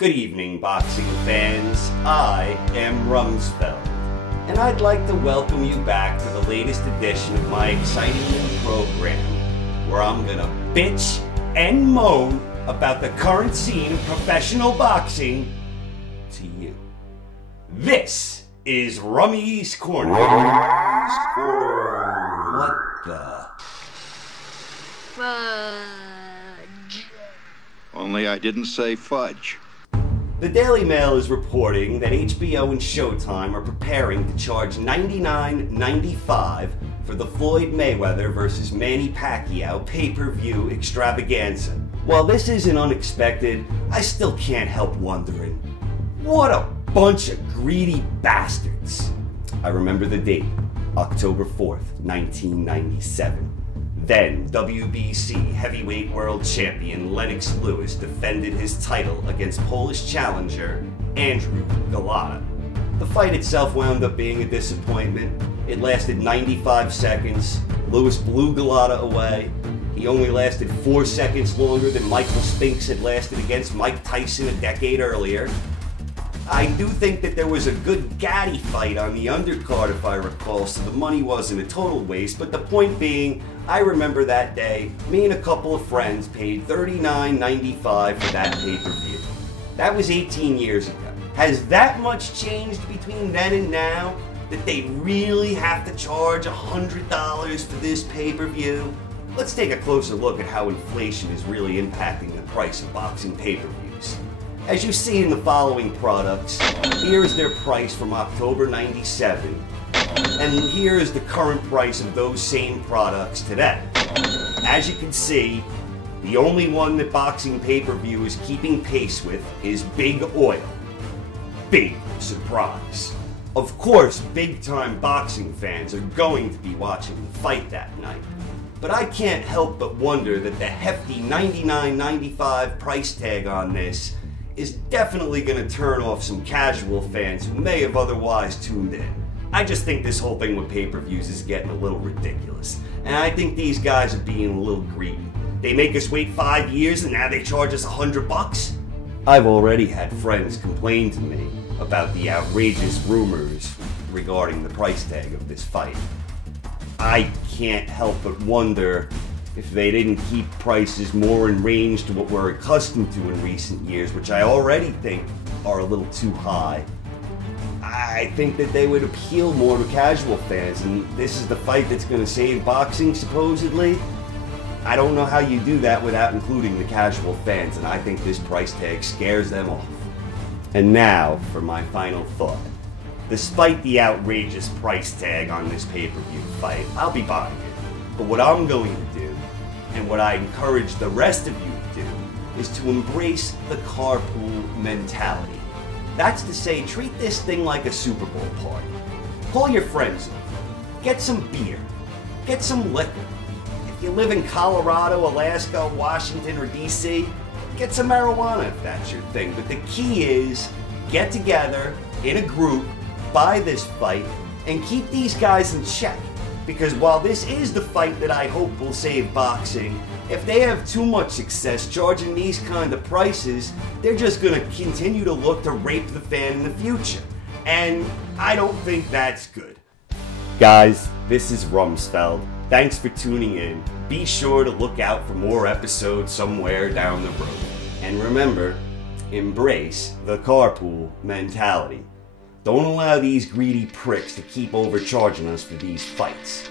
Good evening, boxing fans. I am Rumsfeld, and I'd like to welcome you back to the latest edition of my exciting new program, where I'm gonna bitch and moan about the current scene of professional boxing to you. This is Rummy's Corner. Rummy's Corner. What the? Fudge. Only I didn't say fudge. The Daily Mail is reporting that HBO and Showtime are preparing to charge $99.95 for the Floyd Mayweather versus Manny Pacquiao pay-per-view extravaganza. While this isn't unexpected, I still can't help wondering, what a bunch of greedy bastards. I remember the date, October 4th, 1997. Then, WBC heavyweight world champion Lennox Lewis defended his title against Polish challenger Andrew Golota. The fight itself wound up being a disappointment. It lasted 95 seconds. Lewis blew Golota away. He only lasted 4 seconds longer than Michael Spinks had lasted against Mike Tyson a decade earlier. I do think that there was a good gaddy fight on the undercard, if I recall, so the money wasn't a total waste, but the point being, I remember that day, me and a couple of friends paid $39.95 for that pay-per-view. That was 18 years ago. Has that much changed between then and now, that they really have to charge $100 for this pay-per-view? Let's take a closer look at how inflation is really impacting the price of boxing pay-per-views. As you see in the following products, here is their price from October 97, and here is the current price of those same products today. As you can see, the only one that boxing pay-per-view is keeping pace with is Big Oil. Big surprise. Of course, big-time boxing fans are going to be watching the fight that night, but I can't help but wonder that the hefty $99.95 price tag on this is definitely going to turn off some casual fans who may have otherwise tuned in. I just think this whole thing with pay-per-views is getting a little ridiculous, and I think these guys are being a little greedy. They make us wait 5 years and now they charge us $100? I've already had friends complain to me about the outrageous rumors regarding the price tag of this fight. I can't help but wonder if they didn't keep prices more in range to what we're accustomed to in recent years, which I already think are a little too high. I think that they would appeal more to casual fans, and this is the fight that's going to save boxing, supposedly. I don't know how you do that without including the casual fans, and I think this price tag scares them off. And now for my final thought. Despite the outrageous price tag on this pay-per-view fight, I'll be buying it. But what I'm going to do, and what I encourage the rest of you to do, is to embrace the carpool mentality. That's to say, treat this thing like a Super Bowl party. Call your friends over, get some beer, get some liquor. If you live in Colorado, Alaska, Washington, or DC, get some marijuana if that's your thing. But the key is, get together in a group, buy this fight, and keep these guys in check. Because while this is the fight that I hope will save boxing, if they have too much success charging these kind of prices, they're just going to continue to look to rape the fan in the future. And I don't think that's good. Guys, this is Rumsfeld. Thanks for tuning in. Be sure to look out for more episodes somewhere down the road. And remember, embrace the carpool mentality. Don't allow these greedy pricks to keep overcharging us for these fights.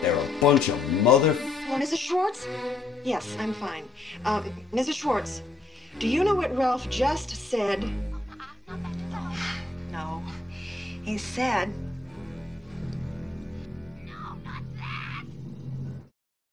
They're a bunch of mother... Oh, Mrs. Schwartz? Yes, I'm fine. Mrs. Schwartz, do you know what Ralph just said? No. He said